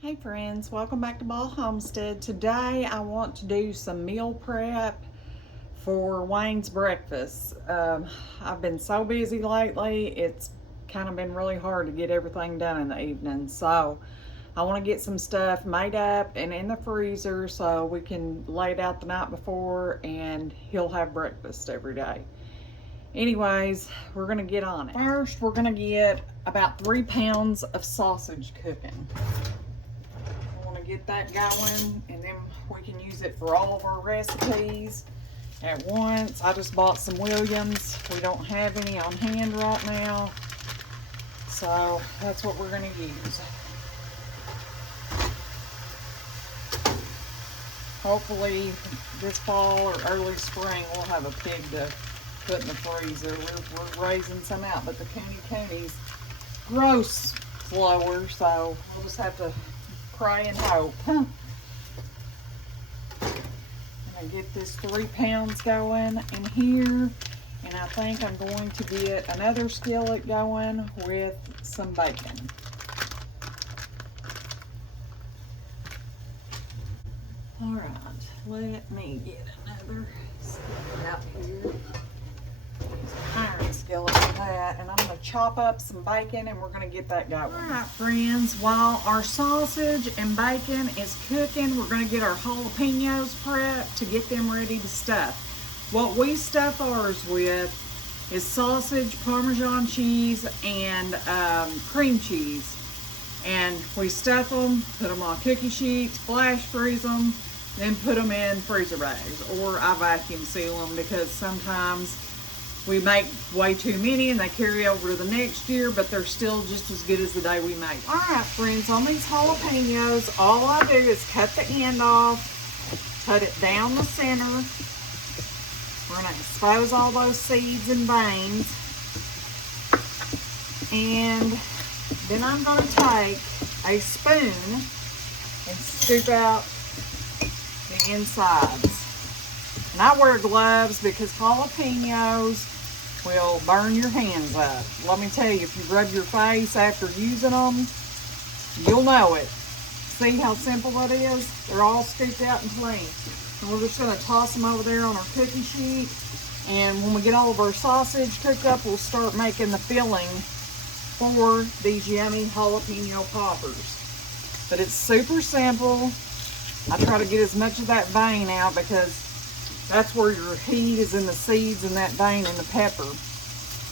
Hey friends, welcome back to Ball Homestead. Today I want to do some meal prep for Wayne's breakfast. I've been so busy lately, it's kind of been really hard to get everything done in the evening. So I want to get some stuff made up and in the freezer so we can lay it out the night before and he'll have breakfast every day. Anyways, we're going to get on it. First, we're going to get about 3 pounds of sausage cooking. Get that going, and then we can use it for all of our recipes at once. I just bought some Williams. We don't have any on hand right now, so that's what we're going to use. Hopefully this fall or early spring we'll have a pig to put in the freezer. We're raising some out, but the coonies grow slower, so we'll just have to pray and hope. I'm gonna get this 3 pounds going in here, and I think I'm going to get another skillet going with some bacon. All right, let me get another skillet out here. Iron skillet for that, and I'm going to chop up some bacon and we're going to get that going. All right, friends, while our sausage and bacon is cooking, we're going to get our jalapeños prepped to get them ready to stuff. What we stuff ours with is sausage, Parmesan cheese, and cream cheese. And we stuff them, put them on cookie sheets, flash freeze them, then put them in freezer bags. Or I vacuum seal them because sometimes we make way too many and they carry over to the next year, but they're still just as good as the day we made. All right, friends, on these jalapeños, all I do is cut the end off, put it down the center. We're gonna expose all those seeds and veins. And then I'm gonna take a spoon and scoop out the insides. And I wear gloves because jalapeños will burn your hands up. Let me tell you, if you rub your face after using them, you'll know it. See how simple that is? They're all scooped out and clean. And we're just going to toss them over there on our cookie sheet. And when we get all of our sausage cooked up, we'll start making the filling for these yummy jalapeno poppers. But it's super simple. I try to get as much of that vein out because that's where your heat is in the seeds and that vein in the pepper.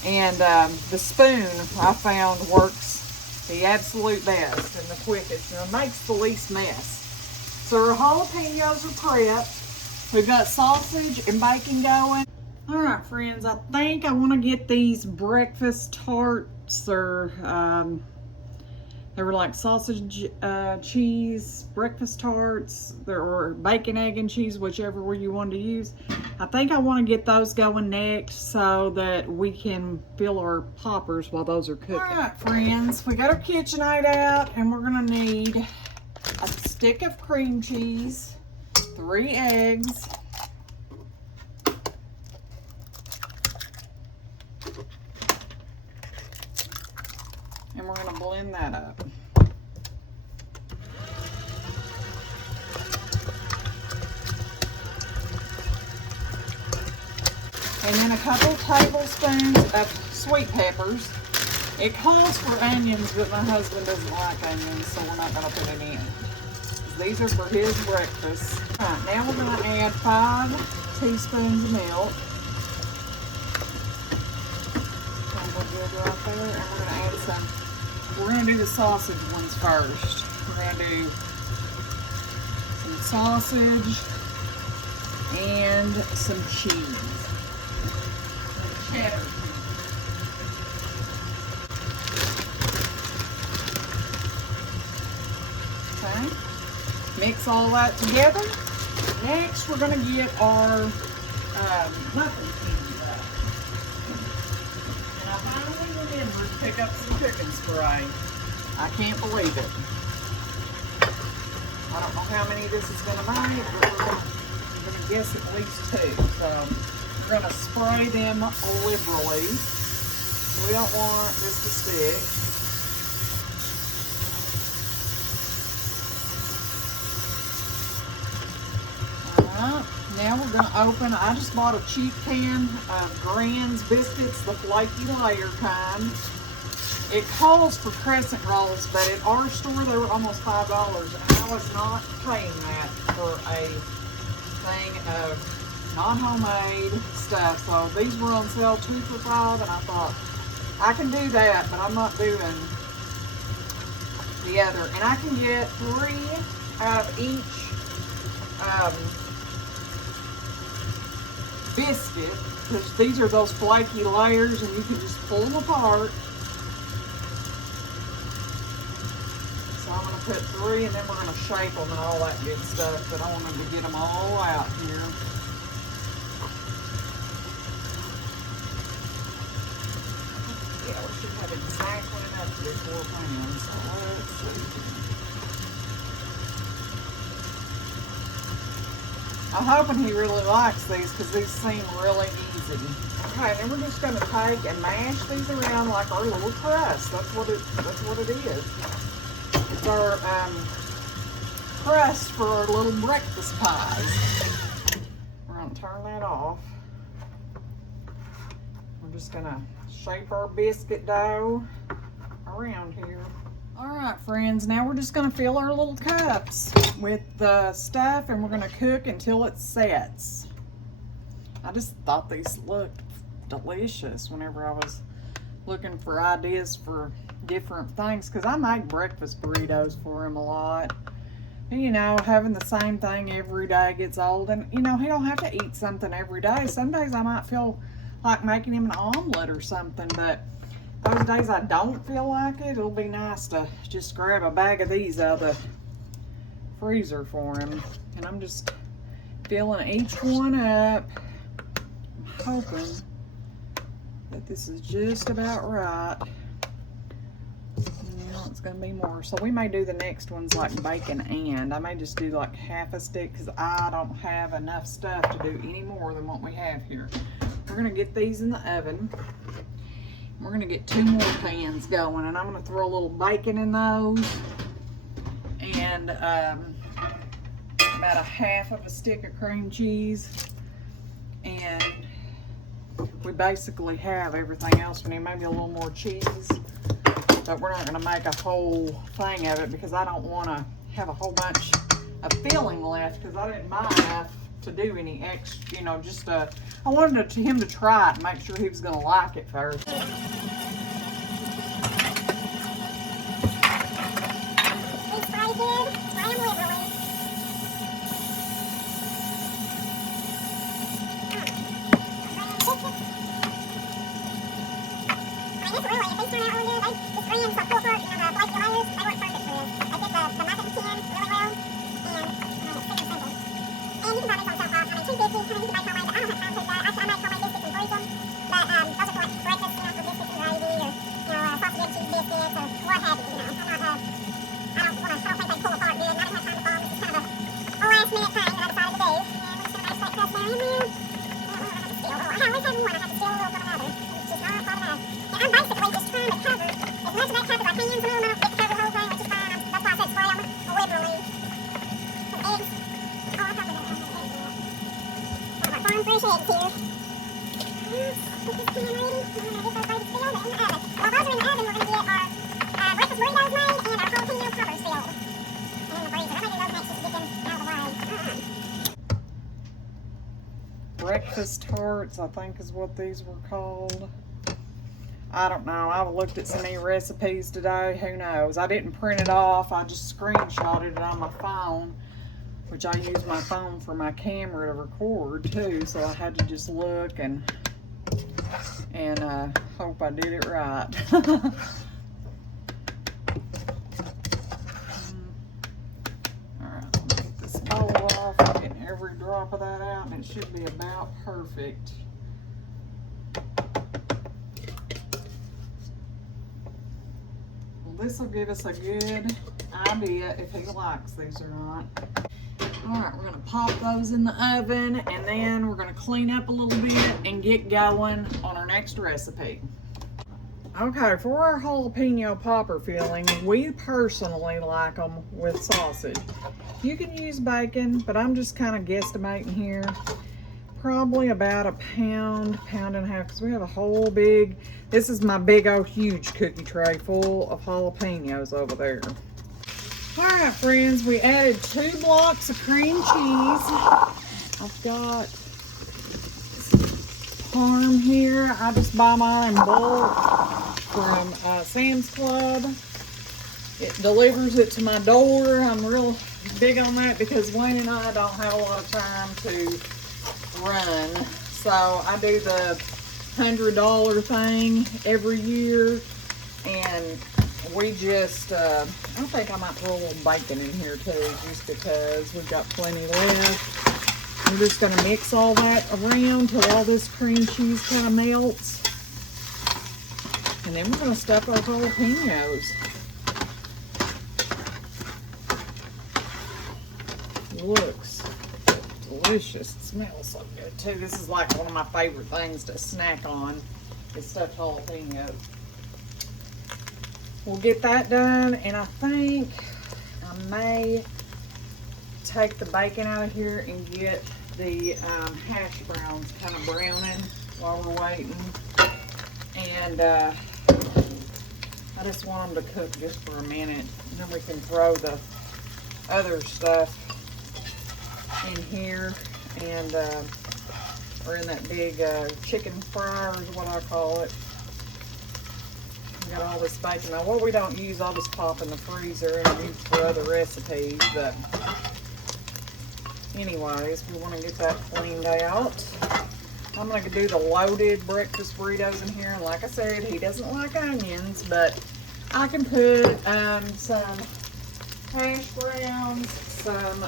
And the spoon I found works the absolute best and the quickest, and it makes the least mess. So our jalapenos are prepped. We've got sausage and bacon going. All right, friends, I think I want to get these breakfast tarts, or they were like sausage, cheese, breakfast tarts, or bacon, egg, and cheese, whichever way you want to use. I think I want to get those going next so that we can fill our poppers while those are cooking. All right, friends, we got our KitchenAid out, and we're gonna need a stick of cream cheese, 3 eggs, and we're gonna blend that up. And then a couple tablespoons of sweet peppers. It calls for onions, but my husband doesn't like onions, so we're not gonna put it in. These are for his breakfast. All right, now we're gonna add 5 teaspoons of milk. Right there, and we're gonna add some. We're gonna do the sausage ones first. We're gonna do some sausage and some cheese. Cheddar. Okay. Mix all that together. Next, we're gonna get our muffin pans out. And I finally remembered to pick up some cooking spray. I can't believe it. I don't know how many this is going to make, but we're going to guess at least 2. So we're going to spray them liberally. We don't want this to stick. Alright, now we're going to open, I just bought a cheap can of Grand's biscuits, the flaky layer kind. It calls for crescent rolls, but at our store they were almost $5, and I was not paying that for a thing of non-homemade stuff. So these were on sale 2 for $5, and I thought, I can do that, but I'm not doing the other. And I can get 3 out of each biscuit, because these are those flaky layers, and you can just pull them apart. So I'm going to put 3, and then we're going to shape them and all that good stuff, but I wanted to get them all out here. Yeah, we should have exactly enough for these 4 pounds. So let's see. I'm hoping he really likes these because these seem really easy. Okay, then we're just going to take and mash these around like our little crust. That's what it is. It's our crust for our little breakfast pies. We're going to turn that off. We're just going to shape our biscuit dough around here. All right, friends, now we're just going to fill our little cups with the stuff, and we're going to cook until it sets. I just thought these looked delicious whenever I was looking for ideas for different things, because I make breakfast burritos for him a lot. And, you know, having the same thing every day gets old, and, you know, he don't have to eat something every day. Some days I might feel like making him an omelet or something, but those days I don't feel like it, it'll be nice to just grab a bag of these out of the freezer for him. And I'm just filling each one up. I'm hoping that this is just about right. Now it's going to be more. So we may do the next ones like bacon, and I may just do like half a stick because I don't have enough stuff to do any more than what we have here. We're going to get these in the oven. We're going to get 2 more pans going, and I'm going to throw a little bacon in those, and about a half of a stick of cream cheese, and we basically have everything else. We need maybe a little more cheese, but we're not going to make a whole thing of it because I don't want to have a whole bunch of filling left, because I didn't buy enough to do any extra, you know, just I wanted him to try it and make sure he was going to like it first. Breakfast tarts, I think is what these were called. I don't know. I looked at some new recipes today. Who knows? I didn't print it off. I just screenshotted it on my phone, which I use my phone for my camera to record too. So I had to just look and hope I did it right. Alright, let me get this bowl off. I'm getting every drop of that out, and it should be about perfect. This will give us a good idea if he likes these or not. All right, we're gonna pop those in the oven, and then we're gonna clean up a little bit and get going on our next recipe. Okay, for our jalapeno popper filling, we personally like them with sausage. You can use bacon, but I'm just kind of guesstimating here. Probably about a pound, pound and a half, because we have a whole big, this is my big old huge cookie tray full of jalapenos over there. All right, friends, we added 2 blocks of cream cheese. I've got Parm here. I just buy mine in bulk from Sam's Club. It delivers it to my door. I'm real big on that because Wayne and I don't have a lot of time to run. So I do the $100 thing every year, and we just, I think I might throw a little bacon in here too, just because we've got plenty left. We're just gonna mix all that around till all this cream cheese kind of melts. And then we're gonna stuff our jalapenos. Looks delicious. It smells so good too. This is like one of my favorite things to snack on, is stuffed jalapenos. We'll get that done, and I think I may take the bacon out of here and get the hash browns kind of browning while we're waiting. And I just want them to cook just for a minute, and then we can throw the other stuff in here, and or in that big chicken fryer is what I call it. We got all this bacon. Now what we don't use, I'll just pop in the freezer and use for other recipes, but anyways, we want to get that cleaned out. I'm going to do the loaded breakfast burritos in here, and like I said, he doesn't like onions, but I can put some hash browns, some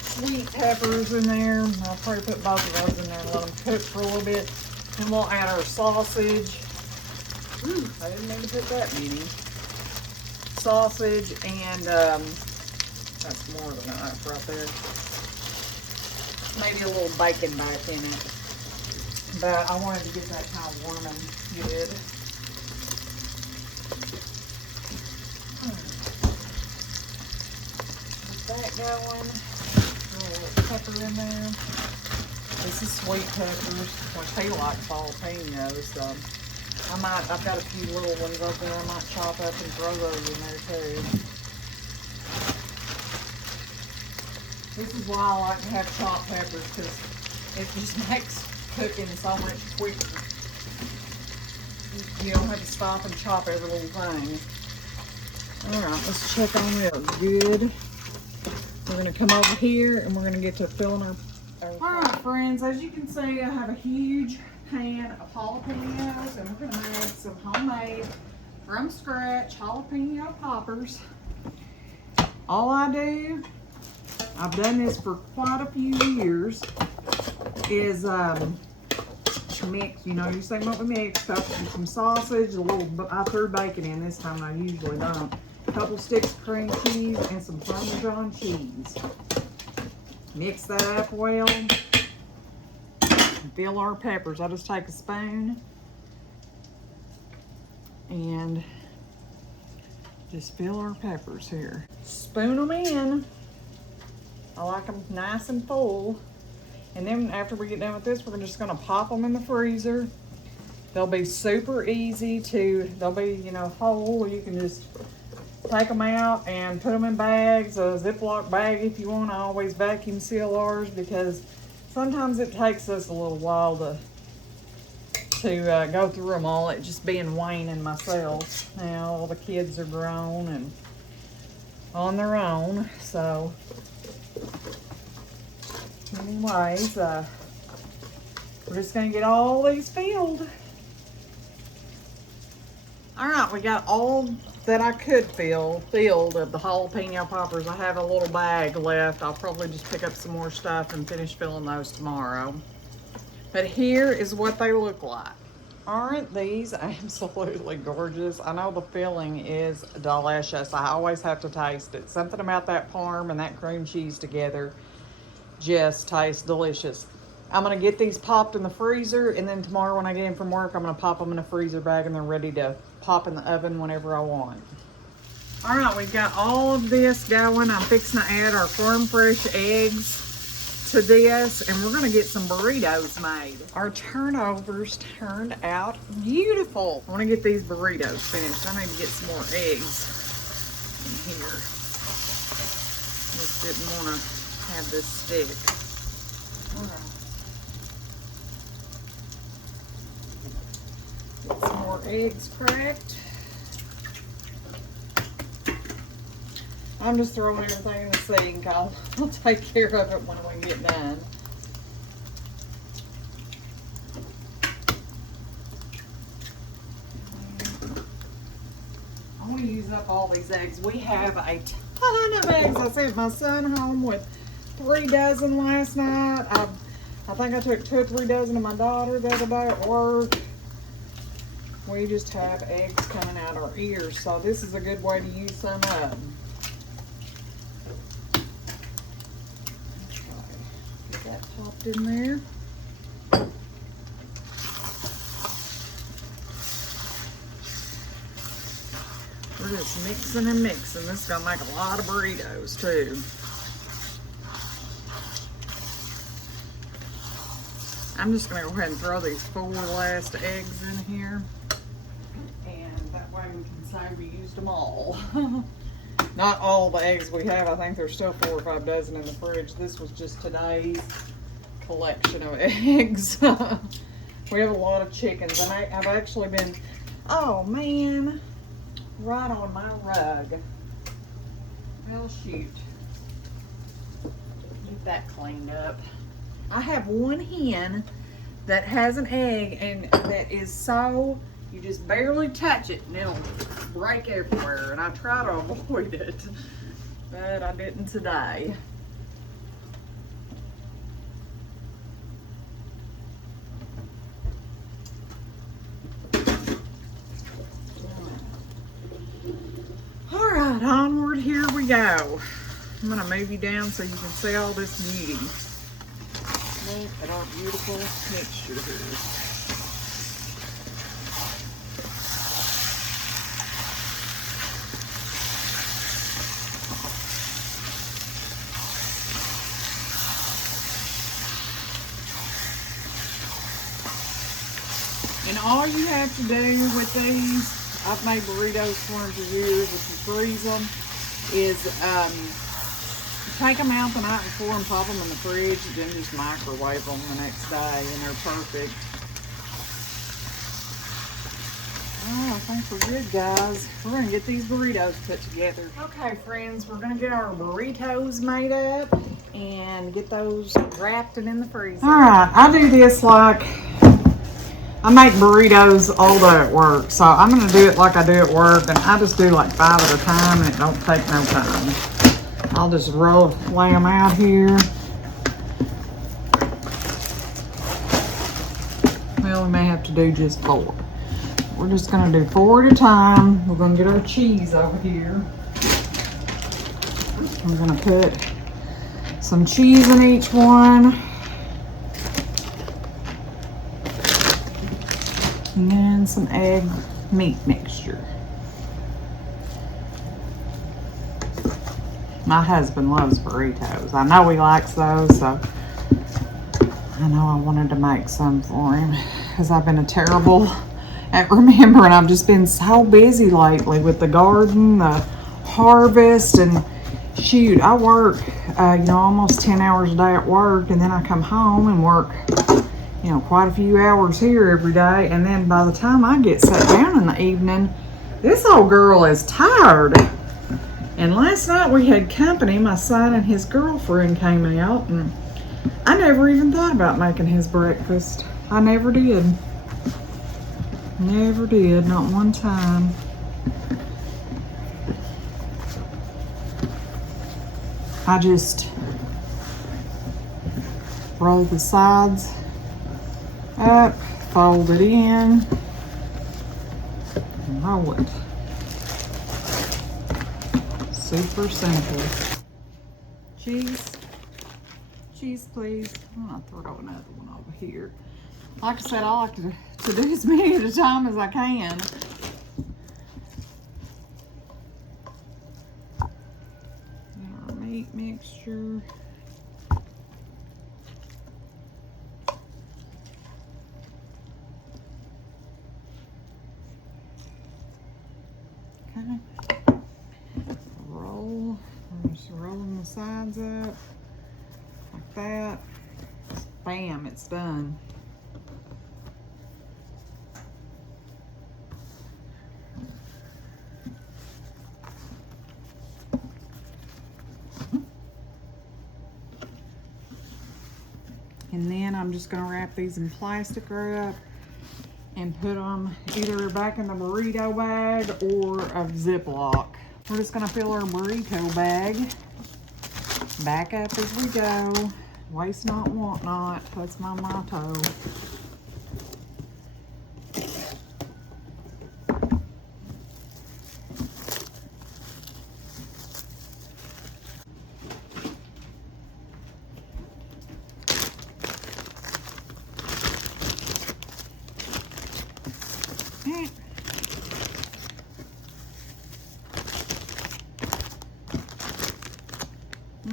sweet peppers in there. I'll probably put both of those in there and let them cook for a little bit. And we'll add our sausage. Ooh, I didn't mean to put that many. Sausage and, that's more than enough right there. Maybe a little bacon back in it. But I wanted to get that kind of warm and good. Get that going. A little pepper in there. This is sweet peppers, which he likes jalapenos, so I've got a few little ones up there I might chop up and throw those in there too. This is why I like to have chopped peppers, because it just makes cooking so much quicker. You don't have to stop and chop every little thing. Alright, let's check on it. Good. We're going to come over here and we're going to get to filling our... Alright friends, as you can see, I have a huge pan of jalapenos, and we're going to make some homemade, from scratch, jalapeno poppers. All I do, I've done this for quite a few years, is mix, you say what we mix, some sausage, a little, I threw bacon in this time, I usually don't. A couple sticks of cream cheese and some Parmesan cheese. Mix that up well. And fill our peppers. I just take a spoon and just fill our peppers here. Spoon them in. I like them nice and full. And then after we get done with this, we're just gonna pop them in the freezer. They'll be super easy they'll be, whole. You can just take them out and put them in bags, a Ziploc bag if you want. I always vacuum seal ours because sometimes it takes us a little while to go through them all. It just being Wayne and myself. Now all the kids are grown and on their own, so anyways, we're just gonna get all these filled. All right, we got all that I could filled of the jalapeno poppers. I have a little bag left. I'll probably just pick up some more stuff and finish filling those tomorrow. But here is what they look like. Aren't these absolutely gorgeous? I know the filling is delicious. I always have to taste it. Something about that parm and that cream cheese together just tastes delicious. I'm gonna get these popped in the freezer, and then tomorrow when I get in from work, I'm gonna pop them in a freezer bag, and they're ready to pop in the oven whenever I want. All right, we've got all of this going. I'm fixing to add our farm fresh eggs to this, and we're gonna get some burritos made. Our turnovers turned out beautiful. I wanna get these burritos finished. I need to get some more eggs in here. Just didn't wanna have this stick. All right. Get some more eggs cracked. I'm just throwing everything in the sink. I'll take care of it when we get done. I want to use up all these eggs. We have a ton of eggs. I sent my son home with 3 dozen last night. I think I took 2 or 3 dozen of my daughter the other day at work. We just have eggs coming out our ears, so this is a good way to use some up. Get that popped in there. We're just mixing and mixing. This is gonna make a lot of burritos too. I'm just gonna go ahead and throw these 4 last eggs in here. And that way we can say we used them all. Not all the eggs we have. I think there's still 4 or 5 dozen in the fridge. This was just today's collection of eggs. We have a lot of chickens, and I've actually been, oh man, right on my rug. Well, shoot. Get that cleaned up. I have one hen that has an egg, and that is so, you just barely touch it and it'll break everywhere, and I try to avoid it, but I didn't today. All right, onward, here we go. I'm gonna move you down so you can see all this beauty. Look at our beautiful mixture here. And all you have to do with these, I've made burritos for them for years, if you freeze them, is take them out the night before and pop them in the fridge, and then just microwave them the next day, and they're perfect. Oh, I think we're good, guys. We're gonna get these burritos put together. Okay, friends, we're gonna get our burritos made up and get those wrapped and in the freezer. All right, I do this like, I make burritos all day at work, so I'm gonna do it like I do at work, and I just do like 5 at a time, and it don't take no time. I'll just lay them out here. Well, we may have to do just 4. We're just gonna do 4 at a time. We're gonna get our cheese over here. I'm gonna put some cheese in each one. And then some egg meat mixture. My husband loves burritos. I know he likes those, so I know I wanted to make some for him because I've been terrible at remembering. I've just been so busy lately with the garden, the harvest, and shoot, I work, almost 10 hours a day at work, and then I come home and work, quite a few hours here every day, and then by the time I get sat down in the evening, this old girl is tired. And last night we had company. My son and his girlfriend came out, and I never even thought about making his breakfast. I never did. Never did, not one time. I just roll the sides up, fold it in, and roll it. Super simple. Cheese, cheese, please. I'm gonna throw another one over here. Like I said, I like to do as many at a time as I can. Our meat mixture. Okay. Roll. I'm just rolling the sides up like that. Bam, it's done. And then I'm just gonna wrap these in plastic wrap and put them either back in the burrito bag or a Ziploc. We're just gonna fill our burrito bag back up as we go. Waste not, want not. That's my motto.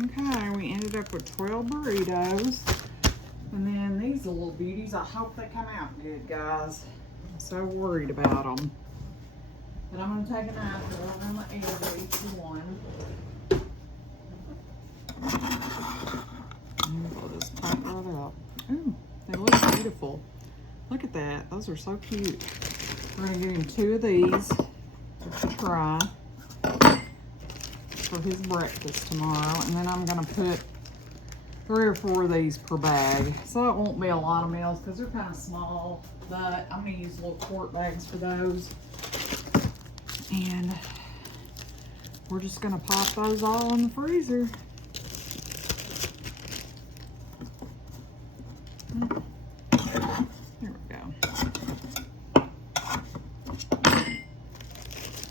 Okay, we ended up with 12 burritos. And then these little beauties, I hope they come out good, guys. I'm so worried about them. But I'm going to take a knife and we're going to add each one. And we'll just pop right up. Ooh, they look beautiful. Look at that. Those are so cute. We're going to give him 2 of these to try for his breakfast tomorrow, and then I'm gonna put 3 or 4 of these per bag, so it won't be a lot of meals because they're kind of small, but I'm gonna use little quart bags for those. And we're just gonna pop those all in the freezer. There we go.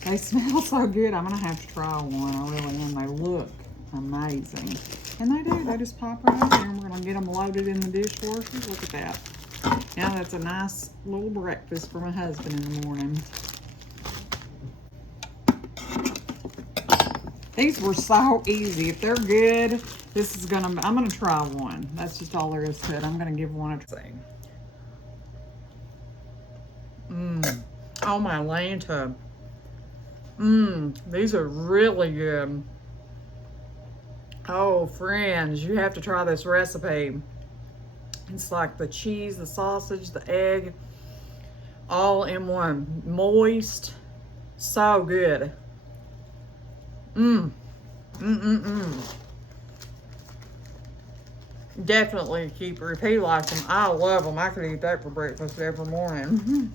They smell so good. I'm gonna have to try one. I really am. They look amazing. And they do. They just pop right in there. And we're gonna get them loaded in the dishwasher. Look at that. Now that's a nice little breakfast for my husband in the morning. These were so easy. If they're good, this is gonna, I'm gonna try one. That's just all there is to it. I'm gonna give one a try. Oh my Lanta. These are really good. Oh, friends, you have to try this recipe. It's like the cheese, the sausage, the egg, all in one. Moist, so good. Definitely keep repeat like them. I love them. I could eat that for breakfast every morning.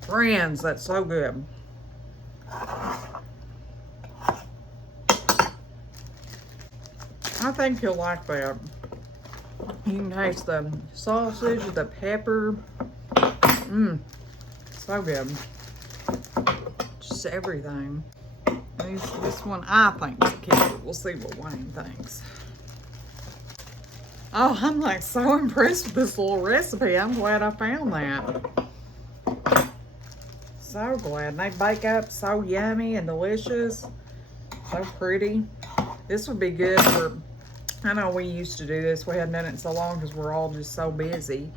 Friends, that's so good. I think you'll like that. You can taste the sausage, the pepper. So good. Just everything. This one I think is cute. We'll see what Wayne thinks. Oh, I'm like so impressed with this little recipe. I'm glad I found that. So glad. And they bake up so yummy and delicious. So pretty. This would be good for, I know we used to do this. We hadn't done it in so long because we're all just so busy.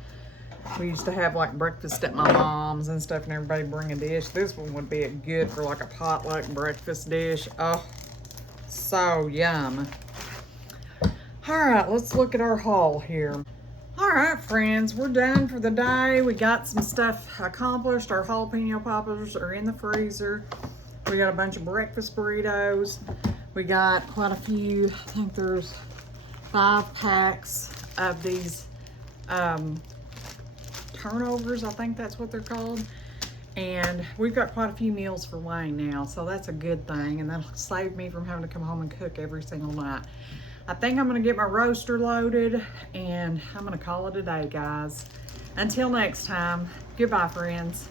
We used to have like breakfast at my mom's and stuff and everybody bring a dish. This one would be good for like a potluck breakfast dish. Oh, so yum. All right, let's look at our haul here. All right, friends, we're done for the day. We got some stuff accomplished. Our jalapeno poppers are in the freezer. We got a bunch of breakfast burritos. We got quite a few. I think there's 5 packs of these turnovers. I think that's what they're called. And we've got quite a few meals for Wayne now, so that's a good thing. And that'll save me from having to come home and cook every single night. I think I'm gonna get my roaster loaded and I'm gonna call it a day, guys. Until next time, goodbye, friends.